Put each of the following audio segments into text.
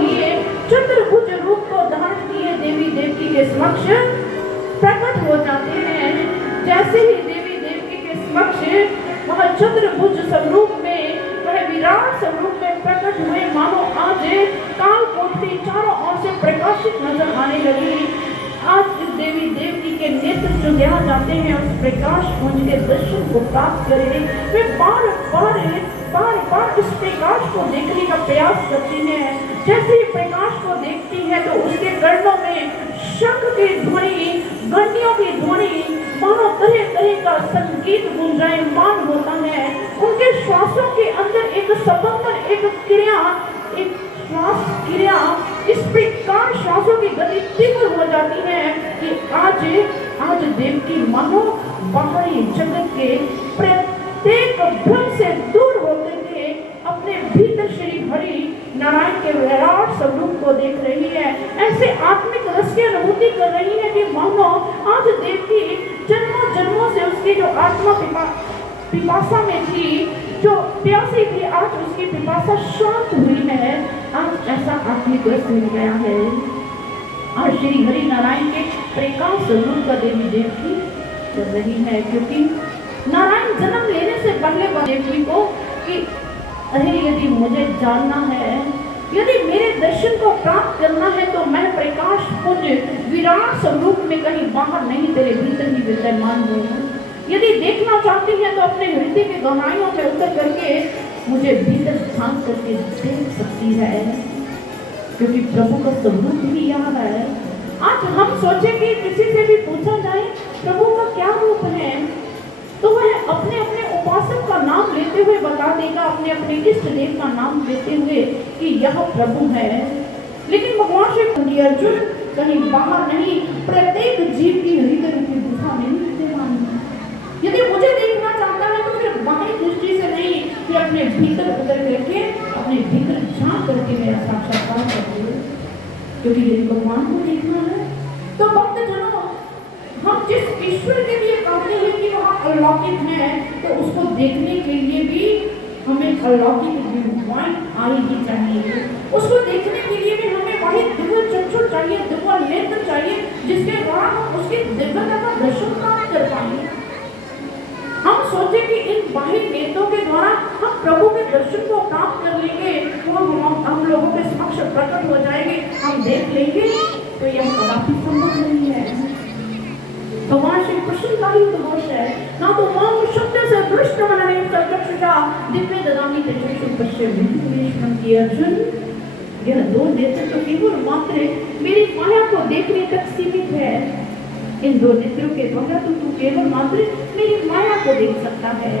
लिए चतुर्भुज रूप को धारण किए देवी देवकी के समक्ष प्रकट हो जाते हैं। जैसे ही देवी देवकी के समक्ष वह चतुर्भुज स्वरूप में, वह विराट स्वरूप में प्रकट हुए, मानो आज काल कोठरी चारों ओर से प्रकाशित नजर आने लगी। आज इस देवी देवकी के नेत्र जो यहाँ जाते हैं उस प्रकाश पुंज के दर्शन को प्राप्त करें, वे बार बार इस प्रकाश को देखने का प्रयास करती हैं। जैसे ही प्रकाश को देखती है तो उसके कर्णों में शंख की ध्वनि, घंटियों की ध्वनि, मानो तरह तरह का संगीत गुंजायमान होता है। उनके श्वासों के अंदर एक संबंधन, एक क्रिया, एक श्वास क्रिया, इस प्रकार श्वासों की गति तीव्र हो जाती है कि आज देवकी मानो बाहरी जगत के प्रत्येक भ्रम से दूर होकर के अपने भीतर श्री हरि नारायण के विराट स्वरूप को देख रही है। ऐसे आत्मिक रस की अनुभूति कर रही है कि मानो आज देवकी जन्मों जन्मों से उसकी जो आत्मा पिपासा में थी, जो प्यासी थी, आज उसकी पिपासा शांत हुई है। आज ऐसा आत्मिक रस मिल गया है। आज श्री हरि नारायण के प्रकाश स्वरूप का देवी देवकी कर रही है, क्योंकि नारायण जन्म लेने से पहले देवकी को कि अरे यदि मुझे जानना है, यदि मेरे दर्शन को प्राप्त करना है तो मैं प्रकाश पुंज विराट स्वरूप में कहीं बाहर नहीं, तेरे भीतर ही विद्यमान हूँ। यदि देखना चाहती है तो अपने हृदय के गहराइयों में उतर करके मुझे भीतर झांक करके देख सकती है, क्योंकि प्रभु का स्वरूप ही यहाँ है। आज हम सोचे कि किसी से भी पूछा जाए प्रभु का क्या रूप है, तो वह अपने अपने उपासक का नाम लेते हुए बता देगा, अपने अपने इष्ट देव का नाम लेते हुए कि यह प्रभु है। लेकिन भगवान श्री अर्जुन कहीं बाहर नहीं, प्रत्येक जीव की हृदय रूपी गुफा में विद्यमान है। यदि मुझे देखना चाहता है तो फिर बाहरी दृष्टि से नहीं, फिर अपने भीतर उतर करके, अपने भीतर झांक करके मेरा साक्षात्कार करिए, क्योंकि यदि भगवान को देखना है तो भक्तजनों, हम जिस ईश्वर के लिए कहते हैं कि वह अलौकिक है, तो उसको देखने के लिए भी हमें अलौकिक विद्वान आई ही चाहिए। उसको देखने के लिए भी हमें वही दिव्य चक्षु चाहिए, दिव्य नेत्र चाहिए, जिसके द्वारा हम उसकी दिव्यता का दर्शन प्राप्त कर पाएंगे। हम सोचे कि इन बाह्य नेत्रों के द्वारा हम प्रभु के दर्शन को प्राप्त कर लेंगे, वो हम लोगों के समक्ष प्रकट हो जाएंगे, हम देख लेंगे, तो यह कदापि संभव नहीं है। भगवान श्री कृष्ण का ही दोष है, ना तो मां शब्द से दृष्ट मनने चक्षुषा दिव्य ददामी तेजस्वी पश्चिम की अर्जुन, यह दो नेत्र तो केवल मात्र मेरी माया को देखने तक सीमित है। इन दो नेत्रों के द्वारा तो तू केवल मात्र मेरी माया को देख सकता है,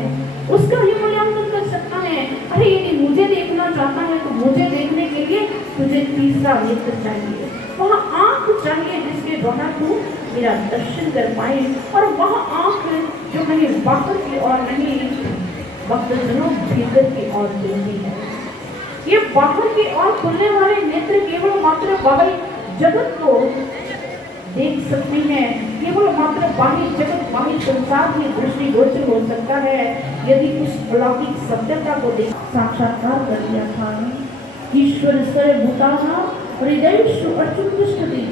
उसका ही मूल्यांकन कर सकता है। अरे यदि मुझे देखना चाहता है तो मुझे देखने के लिए तुझे तीसरा नेत्र चाहिए, वहाँ आंख चाहिए जिसके द्वारा तू मेरा दर्शन कर पाए, और वह आंख जो कहीं बाहर की ओर नहीं, भक्तजनों भीतर की ओर खुलती है। ये बाहर की ओर खुलने वाले नेत्र केवल मात्र बाहरी जगत को देख सकते हैं, केवल मात्र बाहरी जगत, बाहरी संसार में दृष्टिगोचर हो सकता है। यदि उस अलौकिक सत्यता को देख साक्षात्कार कर लिया था, ईश्वर सर्वभूतानां हृदयेषु अर्जुन तिष्ठति।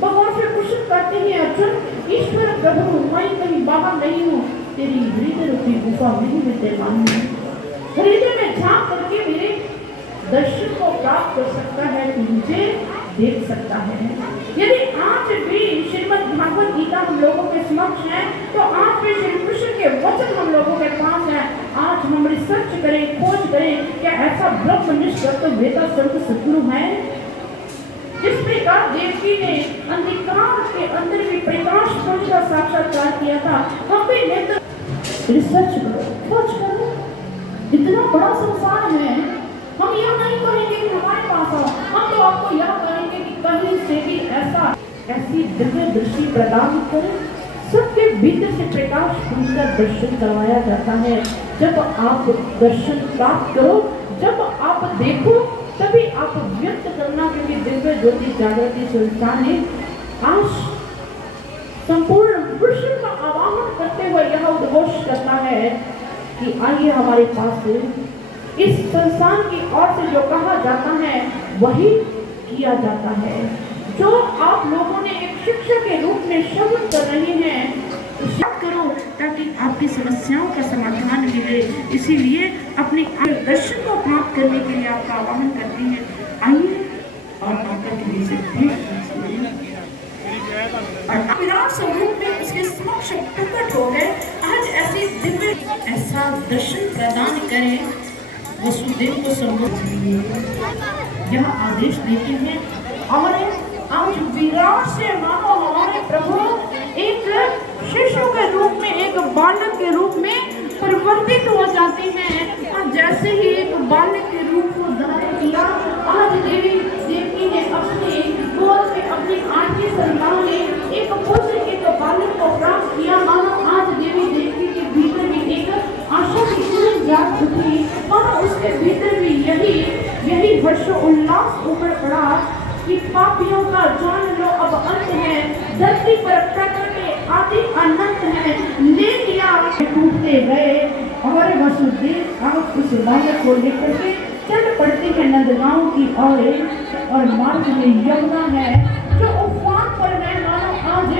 भगवान श्री कृष्ण कहते हैं, अर्जुन ईश्वर प्रभु मैं कहीं बाहर नहीं हूँ, तेरी हृदय रूपी गुफा में ही विद्यमान हूँ। हृदय में झांक करके मेरे दर्शन को प्राप्त कर सकता है, तू मुझे देख सकता है। यदि आज भी श्रीमद् भागवत गीता हम लोगों के समक्ष है, तो आज भी श्री कृष्ण के वचन हम लोगों के पास है। आज हम रिसर्च करें, खोज करें, क्या ऐसा ब्रह्मनिष्ठ वेदा संत सद्गुरु है? जिस प्रकार देवकी ने अंधकार के अंदर भी प्रकाश पुंज का साक्षात्कार किया था, हम भी रिसर्च करो, खोज करो। इतना बड़ा संसार है, हम यह नहीं कहेंगे कि हमारे पास आओ, हम तो आपको यह कहेंगे कि कहीं से भी ऐसी दिव्य दृष्टि प्रदान करें, सबके भीतर से प्रकाश पुंज का दर्शन करवाया जाता है। जब आप दर्शन प्राप्त करो, जब आप देखो, तभी आप व्यक्त करना, क्योंकि दिव्य ज्योति जागृति संस्थान ने आज संपूर्ण विश्व का आवाहन करते हुए यह उद्घोष करता है कि आइए हमारे पास इस संस्थान की ओर से जो कहा जाता है वही किया जाता है। जो आप लोगों ने एक शिक्षा के रूप में श्रवण कर रहे हैं, याद करो ताकि आपकी समस्याओं का समाधान मिले। इसीलिए अपने दर्शन को प्राप्त करने के लिए आपका आह्वान करते हैं, आइए और आकर के लिए विराट स्वरूप में उसके समक्ष प्रकट हो गए। आज ऐसी दिव्य ऐसा दर्शन प्रदान करें, वसुदेव को संबोधित यह आदेश देते हैं। और आज विराट से मानो हमारे प्रभु एक शिशु के रूप में, एक बालक के रूप में परिवर्तित हो जाते हैं। और जैसे ही एक बालक के रूप को धारण किया, आज देवी देवकी ने अपने गोद में अपनी आठवीं संतान में एक पुत्र, एक बालक को प्राप्त किया। मानो आज देवी देवकी के भीतर भी एक आशा की किरण जाग उठी। मानो उसके भीतर भी यही हर्षोल्लास उमड़ पड़ा कि पापियों का जान लो अब अंत है, धरती पर प्रकट आदि अनंत है, ले लिया टूटते गए। और वसुदेव आप उस बालक को लेकर के चल पड़ते हैं नंदगांव की ओर। और मार्ग में यमुना है जो उफान पर है। मानो आज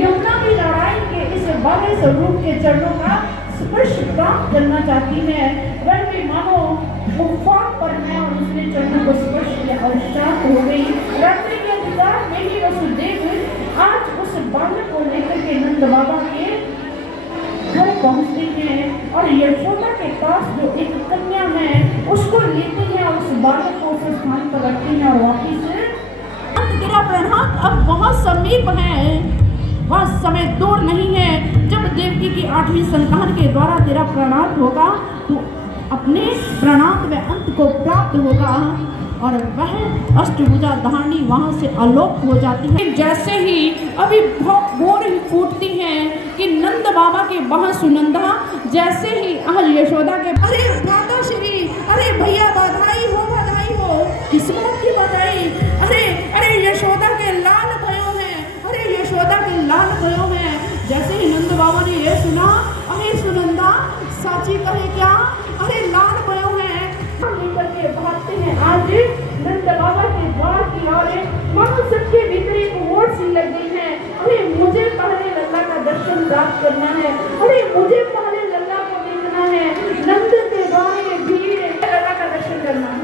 यमुना की लड़ाई के इस बाले स्वरूप के चरणों का स्पर्श प्राप्त करना चाहती है। वह भी मानो उफान पर है और उसने चरणों को स्पर्श किया और शांत हो गई। रात्रि के अंधकार में ही वसुदेव आज उस बालक को लेकर के नंद बाबा के घर पहुंचते हैं। और यशोदा के पास जो एक कन्या है उसको लेते हैं और उस बालक को उस स्थान पर रखते हैं। और वापिस तेरा प्रणाम अब बहुत समीप है, वह समय दूर नहीं है जब देवकी की आठवीं संतान के द्वारा तेरा प्रणाम होगा, तो अपने प्रणाम में अंत को प्राप्त होगा। और वह अष्टभुजा धारणी वहां से अलोप हो जाती है। जैसे ही अभी भोर ही फूटती है कि नंद बाबा के वहां सुनंदा, जैसे ही आज यशोदा के अरे माता श्री, अरे भैया बधाई हो, बधाई हो, किस बात की बधाई? अरे अरे यशोदा के लाल भयो हैं, अरे यशोदा के लाल भयो हैं। जैसे ही नंद बाबा ने ये सुना, अरे सुनंदा साची कहे क्या, अरे लाल भयो हैं, लेकर के भागते हैं। आज नंद बाबा के द्वार की ओर मानो सबके भीतर एक होड़ सी लग गई है। अरे मुझे पहले लल्ला का दर्शन प्राप्त करना है, अरे मुझे पहले लल्ला को देखना है। नंद के द्वार में भीड़ लल्ला का दर्शन करना है।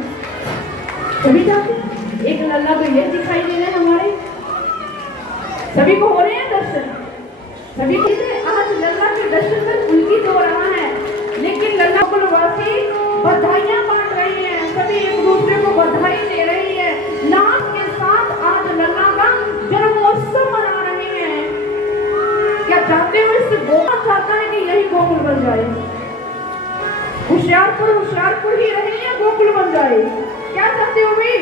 सभी जाते एक लल्ला तो ये दिखाई दे रहे हमारे, सभी को हो रहे हैं दर्शन, सभी को आज लल्ला के दर्शन में पुलकित हो रहा है। लेकिन लल्ला कुलवासी बधाइयां बांट रहे हैं, सभी एक दूसरे को बधाई दे रही है। नाम के साथ आज लल्ला का जन्मोत्सव मना रहे हैं। क्या चाहते हो इससे गोवा चाहता है कि यही गोकुल बन जाए, होशियारपुर ही रहे या गोकुल बन जाए? क्या चाहते हो भाई?